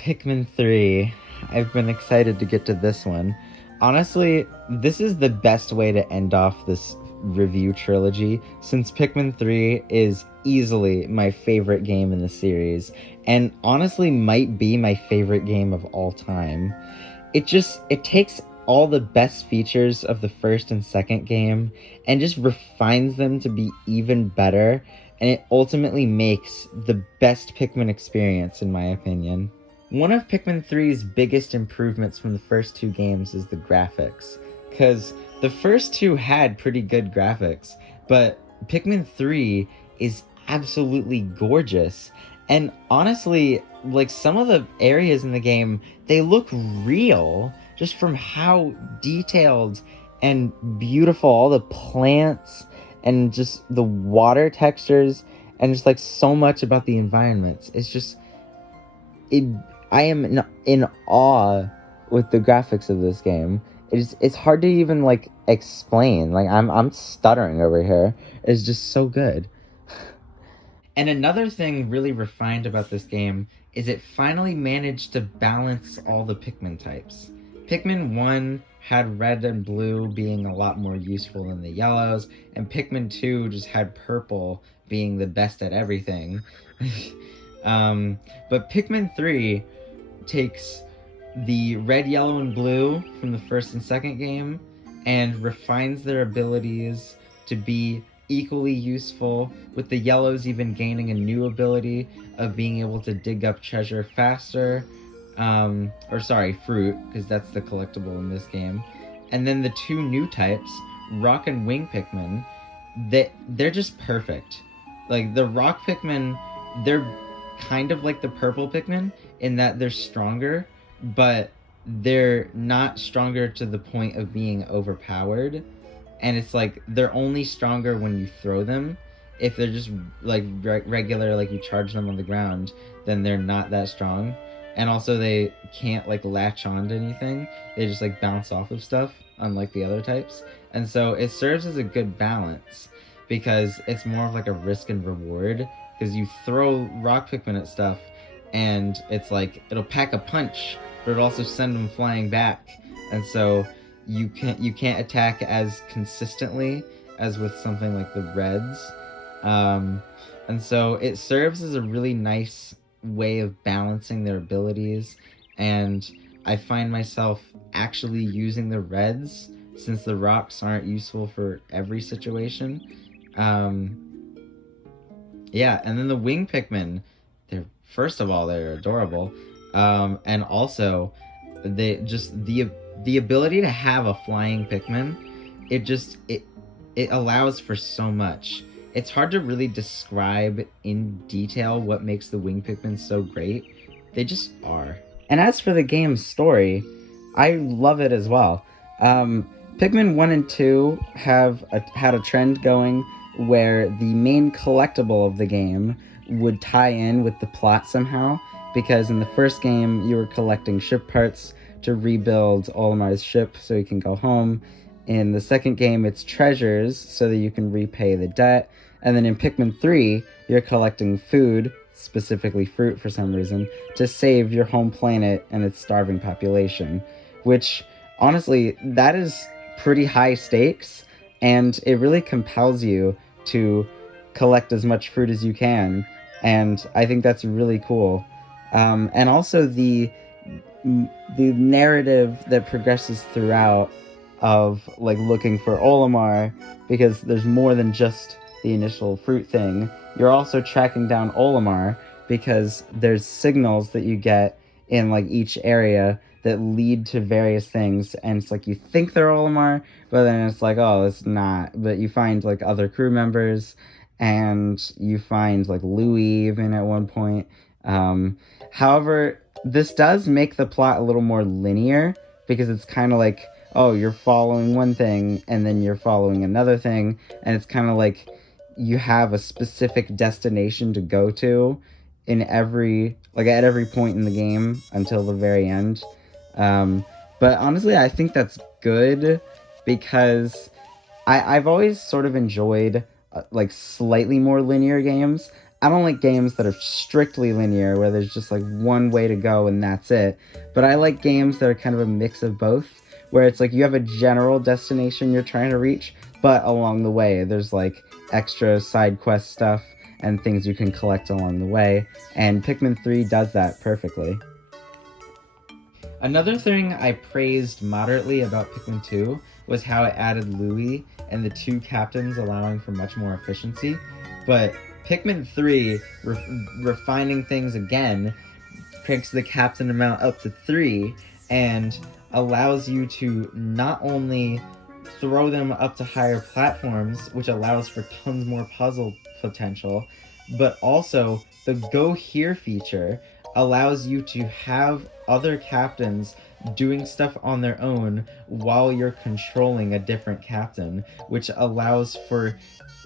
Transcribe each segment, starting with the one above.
Pikmin 3. I've been excited to get to this one. Honestly, this is the best way to end off this review trilogy since Pikmin 3 is easily my favorite game in the series and honestly might be my favorite game of all time. It takes all the best features of the first and second game and just refines them to be even better, and it ultimately makes the best Pikmin experience in my opinion. One of Pikmin 3's biggest improvements from the first two games is the graphics, because the first two had pretty good graphics, but Pikmin 3 is absolutely gorgeous. And honestly, like some of the areas in the game, they look real just from how detailed and beautiful all the plants and just the water textures and just like so much about the environments. It I am in awe with the graphics of this game. It's hard to even like explain. Like I'm stuttering over here. It's just so good. And another thing really refined about this game is it finally managed to balance all the Pikmin types. Pikmin 1 had red and blue being a lot more useful than the yellows, and Pikmin 2 just had purple being the best at everything. um, but Pikmin 3 takes the red, yellow, and blue from the first and second game and refines their abilities to be equally useful, with the yellows even gaining a new ability of being able to dig up treasure faster. Fruit, because that's the collectible in this game. And then the two new types, Rock and Wing Pikmin, they're just perfect. Like the Rock Pikmin, they're kind of like the purple Pikmin in that they're stronger, but they're not stronger to the point of being overpowered. And it's like they're only stronger when you throw them. If they're just like regular, like you charge them on the ground, then they're not that strong. And also they can't like latch on to anything. They just like bounce off of stuff, unlike the other types. And so it serves as a good balance because it's more of like a risk and reward, because you throw rock Pikmin at stuff and it's like it'll pack a punch, but it'll also send them flying back. And so you can't attack as consistently as with something like the reds. And so it serves as a really nice way of balancing their abilities, and I find myself actually using the reds since the rocks aren't useful for every situation. Um, yeah, and then the wing Pikmin, they're first of all they're adorable, and also they just the ability to have a flying Pikmin, it allows for so much. It's hard to really describe in detail what makes the wing Pikmin so great. They just are. And as for the game's story, I love it as well. Pikmin 1 and 2 had a trend going where the main collectible of the game would tie in with the plot somehow, because in the first game you were collecting ship parts to rebuild Olimar's ship so he can go home. In the second game, it's treasures so that you can repay the debt. And then in Pikmin 3, you're collecting food, specifically fruit for some reason, to save your home planet and its starving population. Which, honestly, that is pretty high stakes, and it really compels you to collect as much fruit as you can. And I think that's really cool. And also the narrative that progresses throughout of like looking for Olimar, because there's more than just the initial fruit thing. You're also tracking down Olimar because there's signals that you get in like each area that lead to various things, and it's like you think they're Olimar, but then it's like, oh, it's not. But you find like other crew members, and you find like Louis even at one point. However, this does make the plot a little more linear, because it's kind of like, oh, you're following one thing and then you're following another thing, and it's kind of like you have a specific destination to go to at every point in the game until the very end. But honestly, I think that's good, because I've always sort of enjoyed like slightly more linear games. I don't like games that are strictly linear where there's just like one way to go and that's it. But I like games that are kind of a mix of both, where it's like you have a general destination you're trying to reach, but along the way there's like extra side quest stuff and things you can collect along the way. And Pikmin 3 does that perfectly. Another thing I praised moderately about Pikmin 2 was how it added Louis and the two captains, allowing for much more efficiency. But Pikmin 3, refining things again, cranks the captain amount up to 3 and allows you to not only throw them up to higher platforms, which allows for tons more puzzle potential, but also the Go Here feature allows you to have other captains doing stuff on their own while you're controlling a different captain, which allows for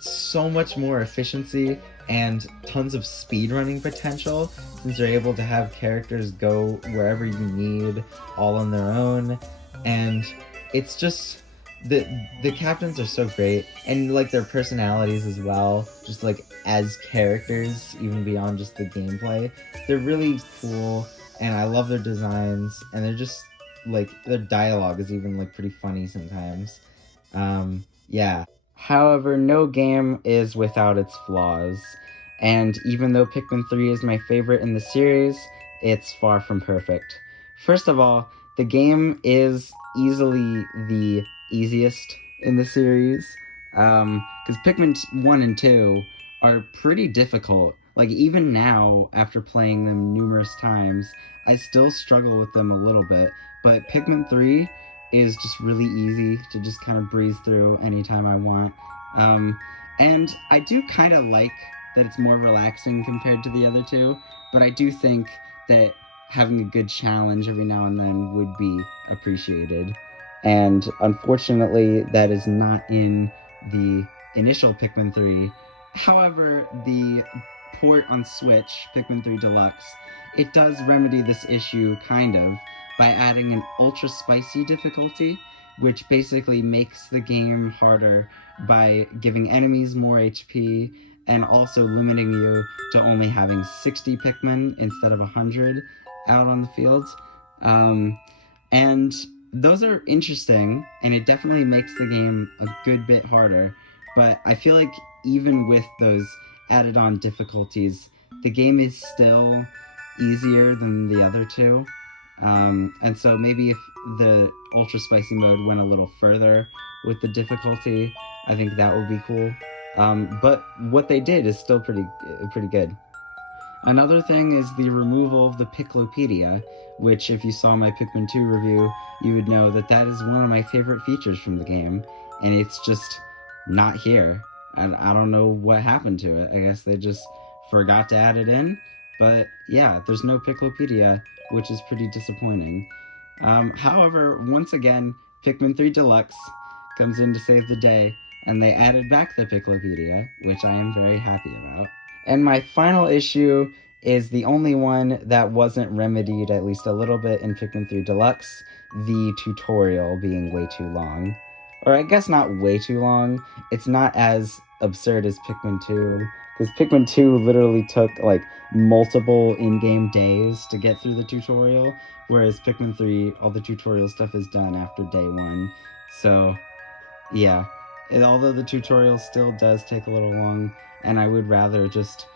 so much more efficiency and tons of speedrunning potential, since you're able to have characters go wherever you need all on their own. And it's just the captains are so great, and like their personalities as well, just like as characters, even beyond just the gameplay. They're really cool, and I love their designs, and they're just like their dialogue is even like pretty funny sometimes. Yeah. However, no game is without its flaws, and even though Pikmin 3 is my favorite in the series, it's far from perfect. First of all, the game is easily the easiest in the series, because Pikmin 1 and 2 are pretty difficult. Like, even now, after playing them numerous times, I still struggle with them a little bit, but Pikmin 3 is just really easy to just kind of breeze through anytime I want. And I do kind of like that it's more relaxing compared to the other two, but I do think that having a good challenge every now and then would be appreciated. And unfortunately, that is not in the initial Pikmin 3. However, the port on Switch, Pikmin 3 Deluxe, it does remedy this issue, kind of, by adding an ultra spicy difficulty, which basically makes the game harder by giving enemies more HP and also limiting you to only having 60 Pikmin instead of 100 out on the field. And those are interesting, and it definitely makes the game a good bit harder. But I feel like even with those added on difficulties, the game is still easier than the other two. And so maybe if the ultra spicy mode went a little further with the difficulty, I think that would be cool. But what they did is still pretty good. Another thing is the removal of the Piclopedia, which if you saw my Pikmin 2 review, you would know that that is one of my favorite features from the game, and it's just not here. And I don't know what happened to it. I guess they just forgot to add it in. But yeah, there's no Piclopedia, which is pretty disappointing. However, once again, Pikmin 3 Deluxe comes in to save the day, and they added back the Piclopedia, which I am very happy about. And my final issue is the only one that wasn't remedied at least a little bit in Pikmin 3 Deluxe, the tutorial being way too long. Or I guess not way too long, it's not as absurd as Pikmin 2, because Pikmin 2 literally took like multiple in-game days to get through the tutorial, whereas Pikmin 3, all the tutorial stuff is done after day 1. So, yeah. Although the tutorial still does take a little long, and I would rather just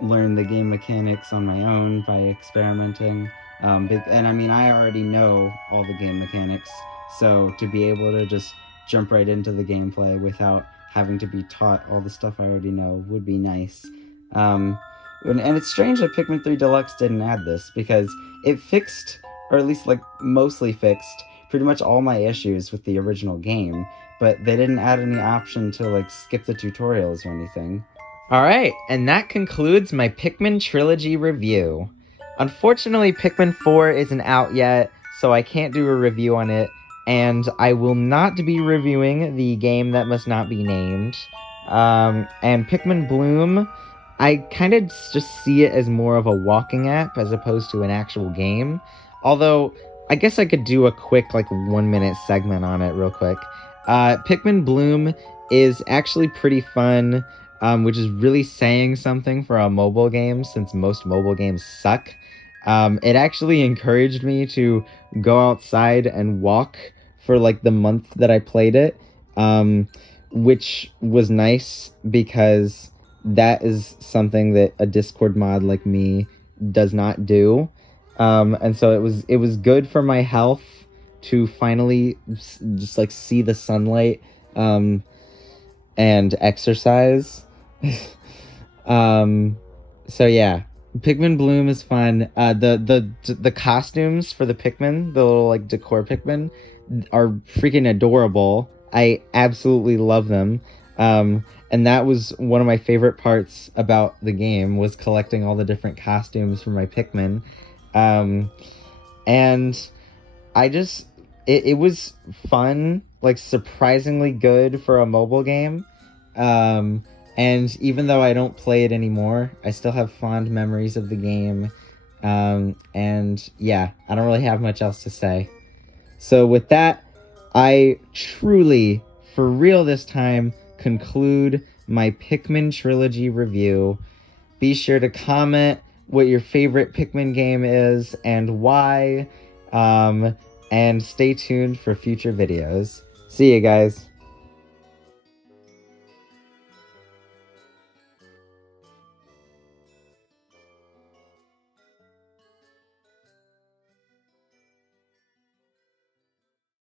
learn the game mechanics on my own by experimenting. And I mean, I already know all the game mechanics, so to be able to just jump right into the gameplay without having to be taught all the stuff I already know would be nice. And it's strange that Pikmin 3 Deluxe didn't add this, because it fixed, or at least like mostly fixed, pretty much all my issues with the original game, but they didn't add any option to like skip the tutorials or anything. Alright, and that concludes my Pikmin Trilogy review. Unfortunately, Pikmin 4 isn't out yet, so I can't do a review on it, and I will not be reviewing the game that must not be named. And Pikmin Bloom, I kind of just see it as more of a walking app as opposed to an actual game. Although, I guess I could do a quick, like, 1-minute segment on it real quick. Pikmin Bloom is actually pretty fun. which is really saying something for a mobile game since most mobile games suck. It actually encouraged me to go outside and walk for like the month that I played it, which was nice because that is something that a Discord mod like me does not do. And so it was good for my health to finally just like see the sunlight and exercise. um, so yeah, Pikmin Bloom is fun. The costumes for the Pikmin, the little like decor Pikmin, are freaking adorable. I absolutely love them. And that was one of my favorite parts about the game was collecting all the different costumes for my Pikmin. Um, and I just it was fun, like surprisingly good for a mobile game. Um, and even though I don't play it anymore, I still have fond memories of the game. And yeah, I don't really have much else to say. So with that, I truly, for real this time, conclude my Pikmin trilogy review. Be sure to comment what your favorite Pikmin game is and why. And stay tuned for future videos. See you guys.